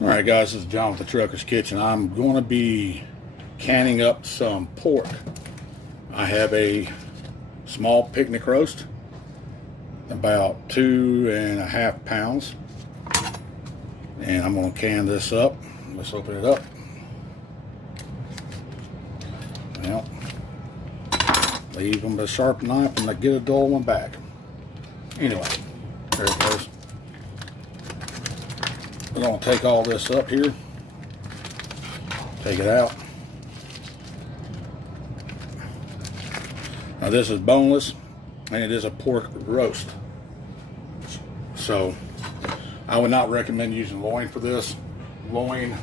Alright guys, this is John with the Trucker's Kitchen. I'm going to be canning up some pork. I have a small picnic roast, about 2.5 pounds. And I'm going to can this up. Let's open it up. Well, leave them with a sharp knife and I get a dull one back. Anyway, there it goes. We're going to take all this up here, take it out. Now this is boneless and it is a pork roast. So I would not recommend using loin for this. Loin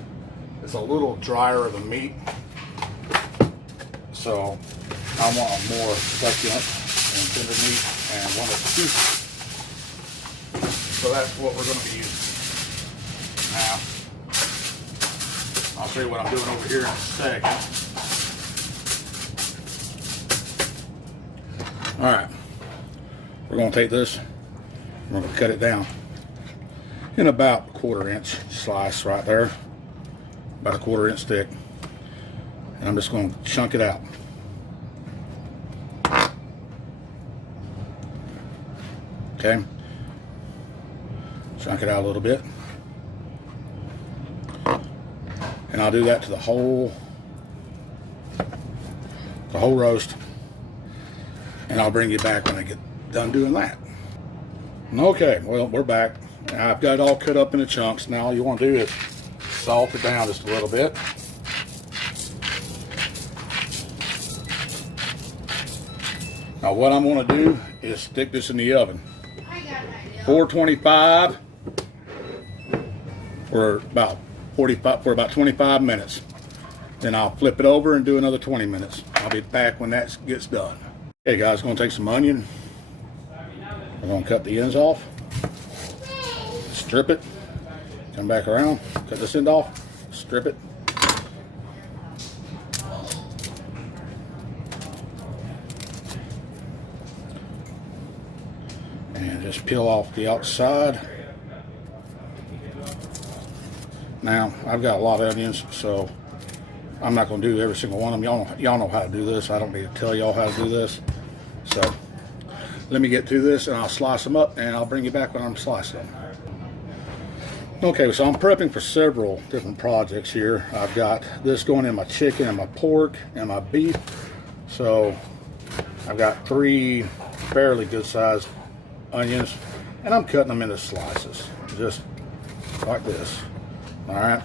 is a little drier of the meat. So I want a more succulent and tender meat and one that's juicy. So that's what we're going to be using. Now, I'll show you what I'm doing over here in a second. Alright, we're going to take this, we're going to cut it down in about a 1/4 inch slice right there, about a 1/4 inch thick, and I'm just going to chunk it out. Okay, chunk it out a little bit. And I'll do that to the whole roast, and I'll bring you back when I get done doing that. Okay, well, we're back. I've got it all cut up into chunks. Now all you want to do is salt it down just a little bit. Now what I'm going to do is stick this in the oven. 425 for about 25 minutes. Then I'll flip it over and do another 20 minutes. I'll be back when that gets done. Okay guys, going to take some onion. We're going to cut the ends off. Strip it. Come back around. Cut this end off. Strip it. And just peel off the outside. Now, I've got a lot of onions, so I'm not going to do every single one of them. Y'all know how to do this. I don't need to tell y'all how to do this. So, let me get to this, and I'll slice them up, and I'll bring you back when I'm slicing them. Okay, so I'm prepping for several different projects here. I've got this going in my chicken and my pork and my beef. So, I've got 3 fairly good-sized onions, and I'm cutting them into slices, just like this. Alright,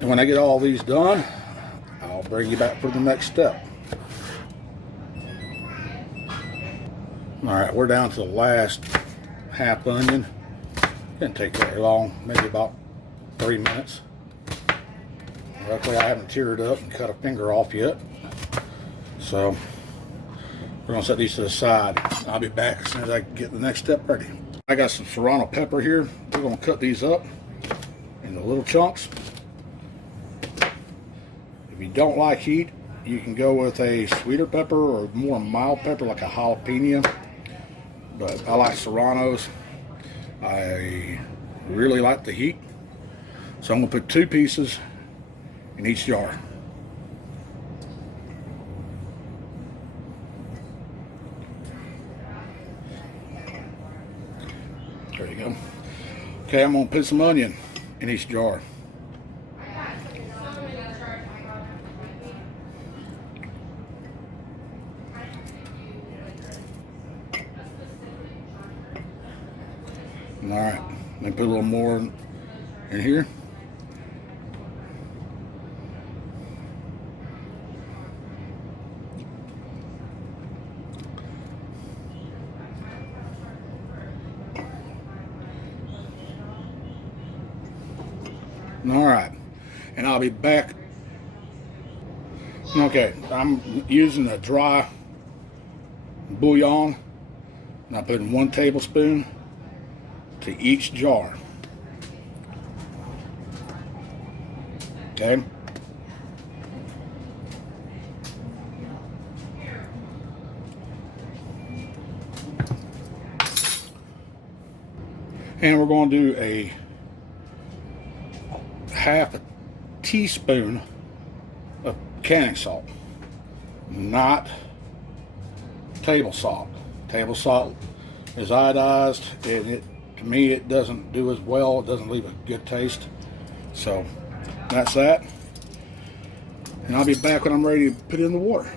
and when I get all these done, I'll bring you back for the next step. Alright, we're down to the last half onion. Didn't take very long, maybe about 3 minutes. Luckily I haven't teared it up and cut a finger off yet. So we're going to set these to the side. I'll be back as soon as I get the next step ready. I got some serrano pepper here. We're going to cut these up into little chunks. If you don't like heat, you can go with a sweeter pepper or more mild pepper like a jalapeno. But I like serranos. I really like the heat. So I'm going to put 2 pieces in each jar. There you go. Okay, I'm going to put some onion in each jar. Alright, let me put a little more in here. Alright, and I'll be back. Okay, I'm using a dry bouillon, and I'm putting 1 tablespoon to each jar. Okay. And we're going to do a half a teaspoon of canning salt, not table salt. Table salt is iodized, and to me it doesn't do as well. It doesn't leave a good taste. So that's that. And I'll be back when I'm ready to put in the water.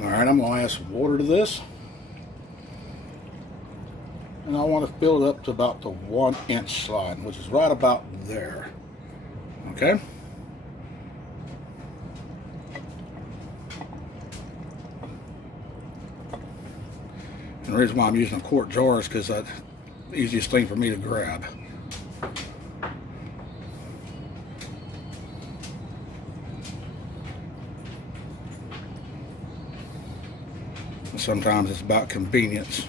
Alright, I'm going to add some water to this. And I want to fill it up to about the 1 inch slide, which is right about there. Okay? And the reason why I'm using a quart jar is because that's the easiest thing for me to grab. And sometimes it's about convenience.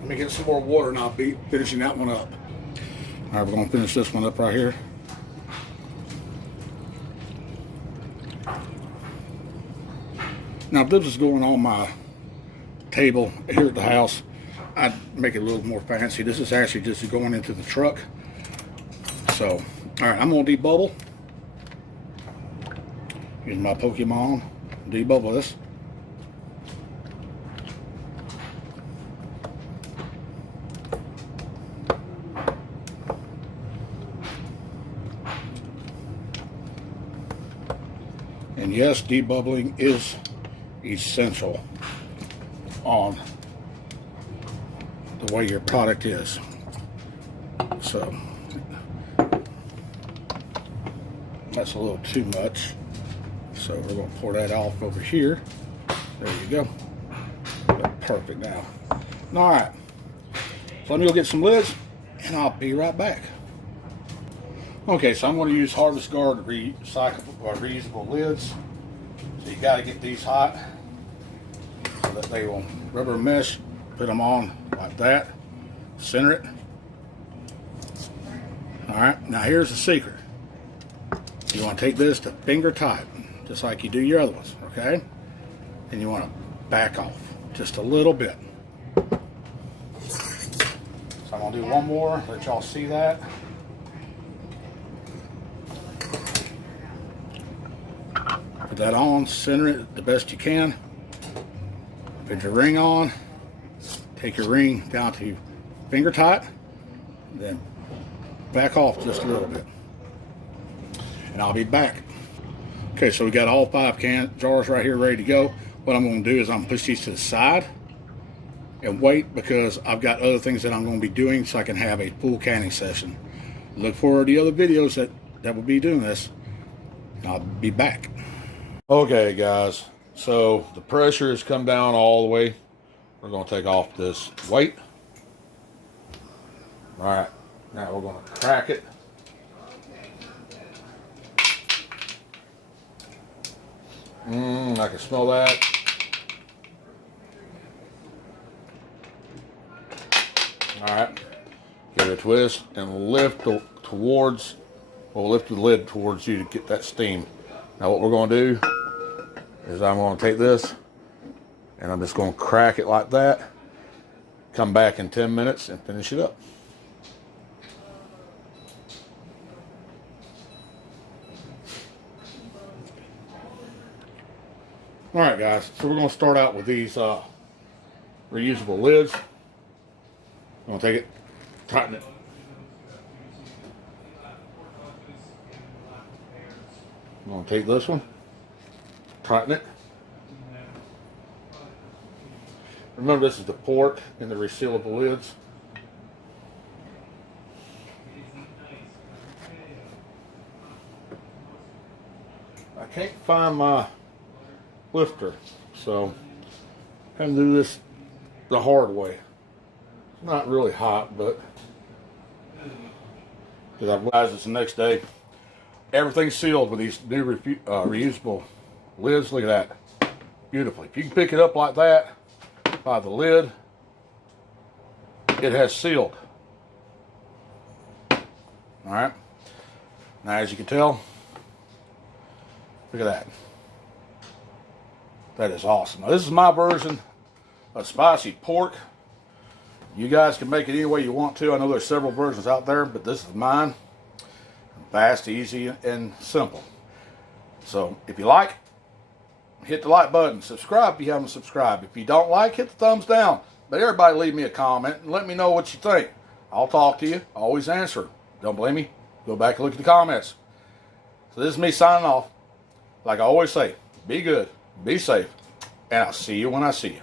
Let me get some more water and I'll be finishing that one up. Alright, we're going to finish this one up right here. Now, if this was going on my table here at the house, I'd make it a little more fancy. This is actually just going into the truck. So, alright, I'm going to debubble. Using my Pokemon, debubble this. And yes, debubbling is essential on the way your product is. So that's a little too much. So we're going to pour that off over here. There you go. Perfect now. Alright. So let me go get some lids and I'll be right back. Okay, so I'm going to use Harvest Guard recyclable or reusable lids. So you got to get these hot so that they will rubber mesh. Put them on like that. Center it. All right. Now here's the secret. You want to take this to finger tight, just like you do your other ones. Okay. And you want to back off just a little bit. So I'm going to do one more. Let y'all see that. Put that on, center it the best you can. Put your ring on. Take your ring down to finger tight. Then back off just a little bit. And I'll be back. Okay, so we got all 5 jars right here ready to go. What I'm going to do is I'm going to push these to the side and wait, because I've got other things that I'm going to be doing so I can have a full canning session. Look forward to the other videos that will be doing this. I'll be back. Okay guys, so the pressure has come down all the way. We're going to take off this weight. Alright, now we're going to crack it. I can smell that. Alright, give it a twist and lift towards, we'll lift the lid towards you to get that steam. Now what we're going to do is I'm going to take this and I'm just going to crack it like that. Come back in 10 minutes and finish it up. Alright guys, so we're going to start out with these reusable lids. I'm going to take it, tighten it. I'm going to take this one, tighten it. Remember, this is the port in the resealable lids. I can't find my lifter, so I have to do this the hard way. It's not really hot, but because I realized it's the next day. Everything's sealed with these new reusable lids. Look at that. Beautifully. If you can pick it up like that by the lid, it has sealed. Alright. Now as you can tell, look at that. That is awesome. Now this is my version of spicy pork. You guys can make it any way you want to. I know there's several versions out there, but this is mine. Fast, easy, and simple. So if you like, hit the like button. Subscribe if you haven't subscribed. If you don't like, hit the thumbs down. But everybody leave me a comment and let me know what you think. I'll talk to you. Always answer. Don't blame me? Go back and look at the comments. So this is me signing off. Like I always say, be good, be safe, and I'll see you when I see you.